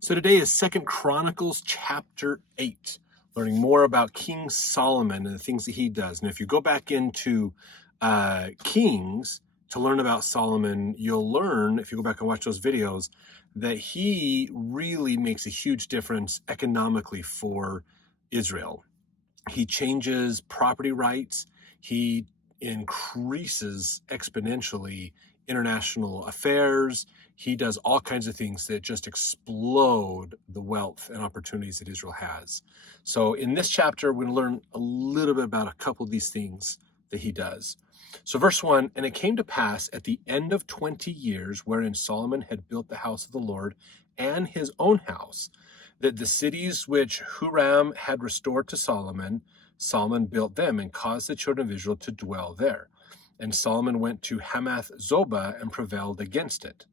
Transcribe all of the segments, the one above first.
So today is Second Chronicles chapter 8, learning more about King Solomon and the things that he does. And if you go back into Kings to learn about Solomon, you'll learn, if you go back and watch those videos, that he really makes a huge difference economically for Israel. He changes property rights. He increases exponentially international affairs. He does all kinds of things that just explode the wealth and opportunities that Israel has. So in this chapter, we're going to learn a little bit about a couple of these things that he does. So verse 1, and it came to pass at the end of 20 years, wherein Solomon had built the house of the Lord and his own house, that the cities which Huram had restored to Solomon, Solomon built them and caused the children of Israel to dwell there. And Solomon went to Hamath Zobah and prevailed against it.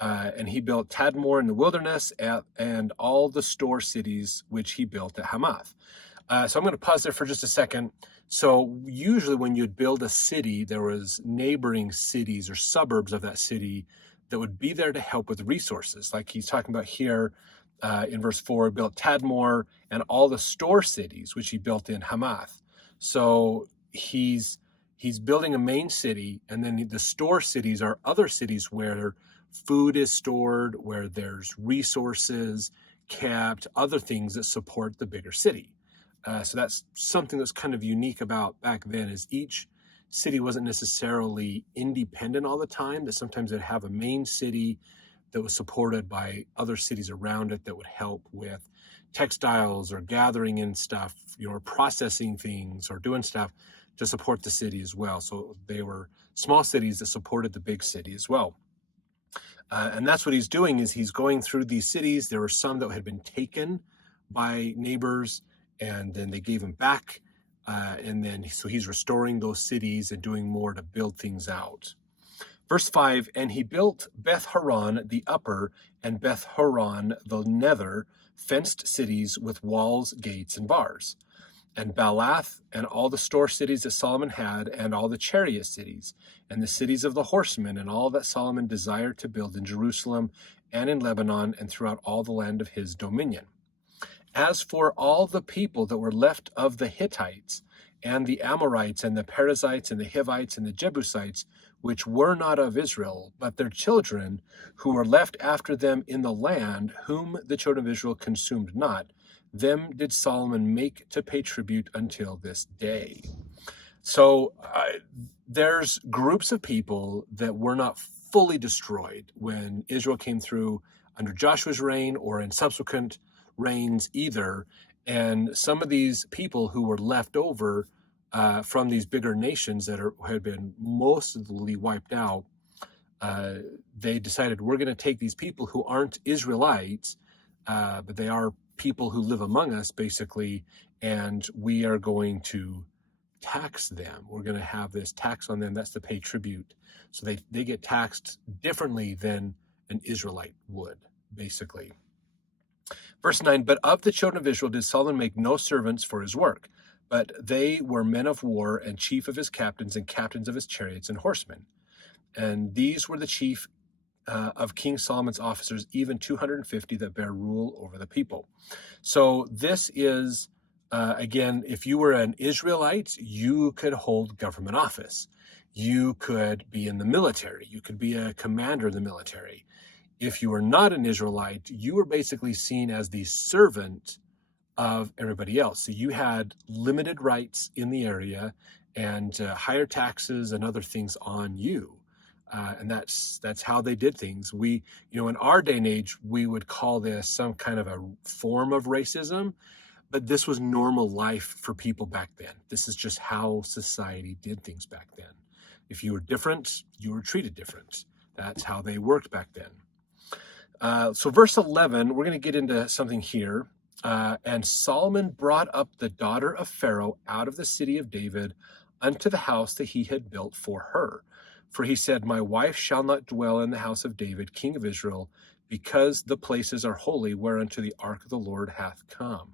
And he built Tadmor in the wilderness and all the store cities which he built at Hamath. So I'm going to pause there for just a second. So usually when you'd build a city, there was neighboring cities or suburbs of that city that would be there to help with resources. Like he's talking about here in verse 4, he built Tadmor and all the store cities, which he built in Hamath. So he's building a main city, and then the store cities are other cities where food is stored, where there's resources kept, other things that support the bigger city. So that's something that's kind of unique about back then, is each city wasn't necessarily independent all the time, that sometimes they'd have a main city that was supported by other cities around it that would help with textiles or gathering in stuff, or processing things or doing stuff to support the city as well. So they were small cities that supported the big city as well. And that's what he's doing, is he's going through these cities. There were some that had been taken by neighbors, and then they gave him back. So he's restoring those cities and doing more to build things out. Verse 5, and he built Beth Horon the upper and Beth Horon the nether, fenced cities with walls, gates, and bars. And Baalath and all the store cities that Solomon had, and all the chariot cities, and the cities of the horsemen, and all that Solomon desired to build in Jerusalem and in Lebanon and throughout all the land of his dominion. As for all the people that were left of the Hittites, and the Amorites, and the Perizzites, and the Hivites, and the Jebusites, which were not of Israel, but their children, who were left after them in the land, whom the children of Israel consumed not, them did Solomon make to pay tribute until this day. So there's groups of people that were not fully destroyed when Israel came through under Joshua's reign or in subsequent reigns either. And some of these people who were left over from these bigger nations that had been mostly wiped out, they decided, we're going to take these people who aren't Israelites, but they are people who live among us, basically, and we are going to tax them. We're going to have this tax on them. That's to pay tribute. So they get taxed differently than an Israelite would, basically. Verse 9, but of the children of Israel did Solomon make no servants for his work, but they were men of war and chief of his captains and captains of his chariots and horsemen. And these were the chief of King Solomon's officers, even 250 that bear rule over the people. So this is, again, if you were an Israelite, you could hold government office. You could be in the military. You could be a commander in the military. If you were not an Israelite, you were basically seen as the servant of everybody else. So you had limited rights in the area and higher taxes and other things on you. And that's how they did things. We, in our day and age, we would call this some kind of a form of racism, but this was normal life for people back then. This is just how society did things back then. If you were different, you were treated different. That's how they worked back then. So verse 11, we're going to get into something here. And Solomon brought up the daughter of Pharaoh out of the city of David unto the house that he had built for her. For he said, my wife shall not dwell in the house of David, king of Israel, because the places are holy whereunto the ark of the Lord hath come.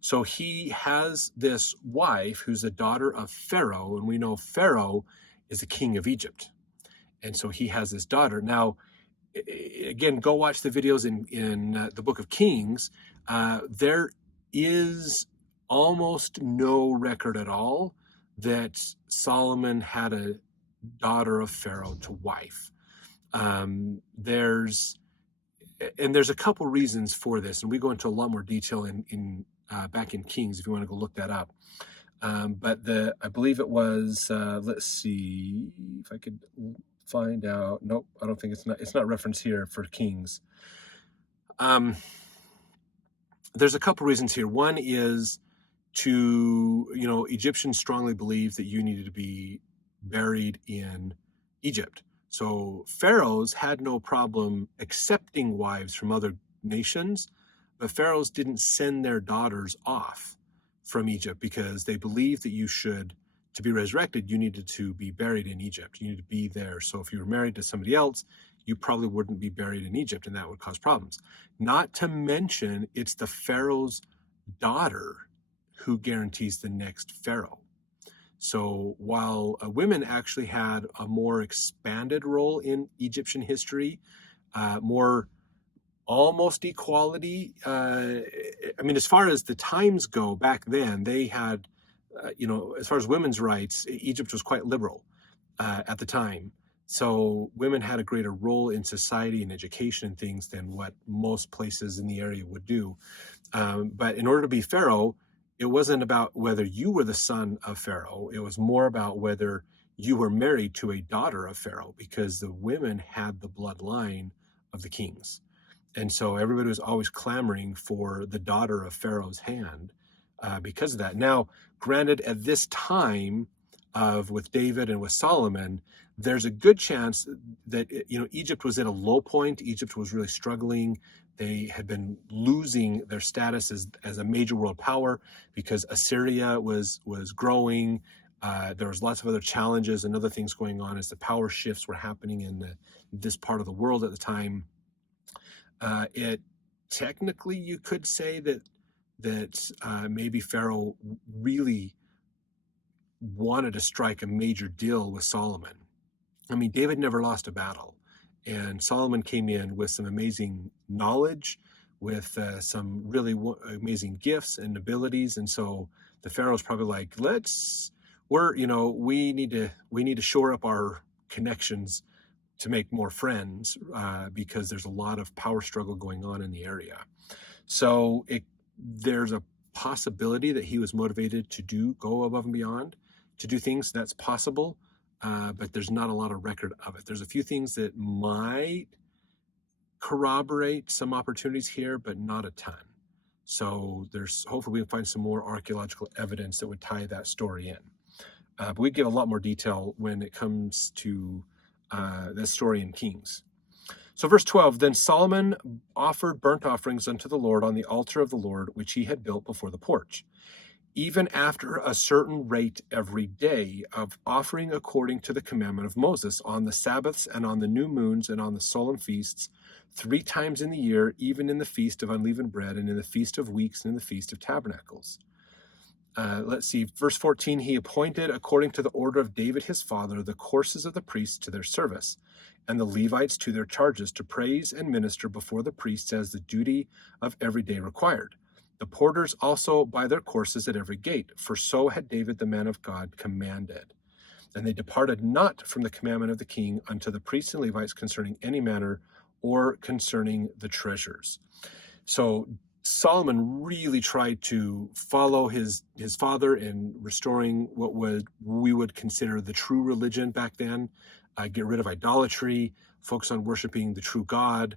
So he has this wife who's the daughter of Pharaoh, and we know Pharaoh is the king of Egypt. And so he has this daughter. Now, again, go watch the videos in the Book of Kings. There is almost no record at all that Solomon had a daughter of Pharaoh to wife. There's a couple reasons for this, and we go into a lot more detail in back in Kings if you want to go look that up. But I believe it was, let's see if I could find out. Nope, I don't think it's not referenced here for Kings. There's a couple reasons here. One is Egyptians strongly believed that you needed to be buried in Egypt. So pharaohs had no problem accepting wives from other nations, but pharaohs didn't send their daughters off from Egypt because they believed that to be resurrected, you needed to be buried in Egypt. You needed to be there. So if you were married to somebody else, you probably wouldn't be buried in Egypt, and that would cause problems. Not to mention, it's the pharaoh's daughter who guarantees the next pharaoh. So while women actually had a more expanded role in Egyptian history, more almost equality. As far as the times go, back then they had, as far as women's rights, Egypt was quite liberal at the time. So women had a greater role in society and education and things than what most places in the area would do. But in order to be pharaoh, it wasn't about whether you were the son of Pharaoh. It was more about whether you were married to a daughter of Pharaoh, because the women had the bloodline of the kings. And so everybody was always clamoring for the daughter of Pharaoh's hand because of that. Now, granted, at this time with David and with Solomon, there's a good chance that Egypt was at a low point. Egypt was really struggling. They had been losing their status as a major world power because Assyria was growing. There was lots of other challenges and other things going on as the power shifts were happening in this part of the world at the time. It technically, you could say that maybe Pharaoh really wanted to strike a major deal with Solomon. I mean, David never lost a battle, and Solomon came in with some amazing knowledge, with some really amazing gifts and abilities, and so the Pharaoh's probably like, we need to shore up our connections to make more friends because there's a lot of power struggle going on in the area. So there's a possibility that he was motivated to go above and beyond, to do things. That's possible, but there's not a lot of record of it. There's a few things that might corroborate some opportunities here, but not a ton. So hopefully we can find some more archaeological evidence that would tie that story in. But we give a lot more detail when it comes to this story in Kings. So verse 12, then Solomon offered burnt offerings unto the Lord on the altar of the Lord, which he had built before the porch, even after a certain rate every day, of offering according to the commandment of Moses, on the Sabbaths and on the new moons and on the solemn feasts, 3 times in the year, even in the feast of unleavened bread and in the feast of weeks and in the feast of tabernacles. Let's see, verse 14, he appointed according to the order of David his father the courses of the priests to their service, and the Levites to their charges, to praise and minister before the priests as the duty of every day required. The porters also by their courses at every gate, for so had David the man of God commanded. And they departed not from the commandment of the king unto the priests and Levites concerning any matter or concerning the treasures. So Solomon really tried to follow his father in restoring what we would consider the true religion back then, get rid of idolatry, focus on worshiping the true God.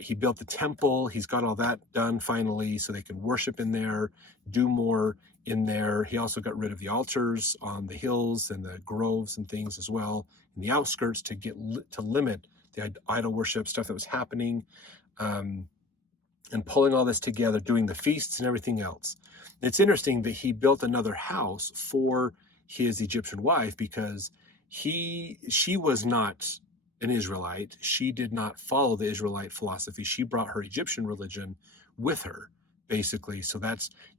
He built the temple. He's got all that done finally so they can worship in there, do more in there. He also got rid of the altars on the hills and the groves and things as well in the outskirts to limit the idol worship stuff that was happening. And pulling all this together, doing the feasts and everything else. It's interesting that he built another house for his Egyptian wife because she was not an Israelite. She did not follow the Israelite philosophy. She brought her Egyptian religion with her, basically. So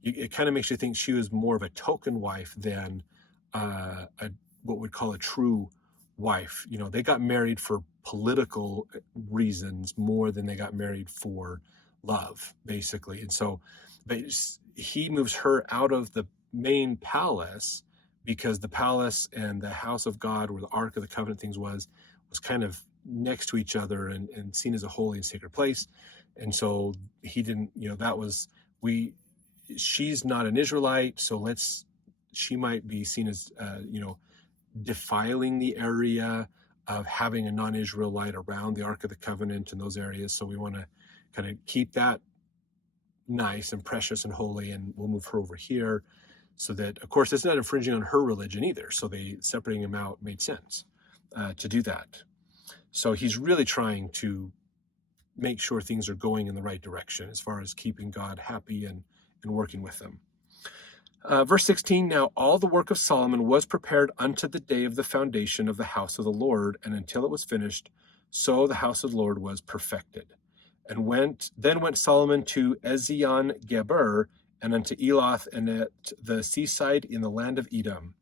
it kind of makes you think she was more of a token wife than what we'd call a true wife. They got married for political reasons more than they got married for love, basically. And so, but he moves her out of the main palace because the palace and the house of God, where the Ark of the Covenant things was kind of next to each other and seen as a holy and sacred place. And so he didn't, that was, she's not an Israelite, so she might be seen as, defiling the area of having a non-Israelite around the Ark of the Covenant in those areas. So we want to kind of keep that nice and precious and holy, and we'll move her over here so that, of course, it's not infringing on her religion either. So separating them out made sense to do that. So he's really trying to make sure things are going in the right direction as far as keeping God happy and working with them. Verse 16, now all the work of Solomon was prepared unto the day of the foundation of the house of the Lord, and until it was finished, so the house of the Lord was perfected. And then went Solomon to Ezion Geber, and unto Eloth, and at the seaside in the land of Edom.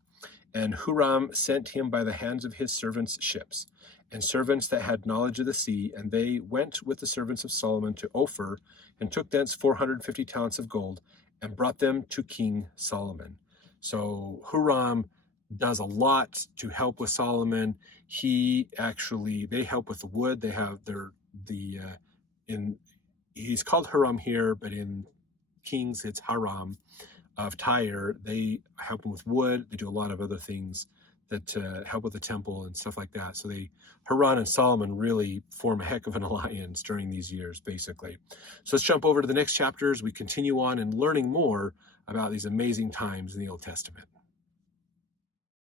And Huram sent him by the hands of his servants' ships, and servants that had knowledge of the sea, and they went with the servants of Solomon to Ophir, and took thence 450 talents of gold, and brought them to King Solomon. So Huram does a lot to help with Solomon. They help with the wood. They have he's called Huram here, but in Kings it's Haram of Tyre. They help him with wood. They do a lot of other things that help with the temple and stuff like that. So Haran and Solomon really form a heck of an alliance during these years, basically. So let's jump over to the next chapters. We continue on and learning more about these amazing times in the Old Testament.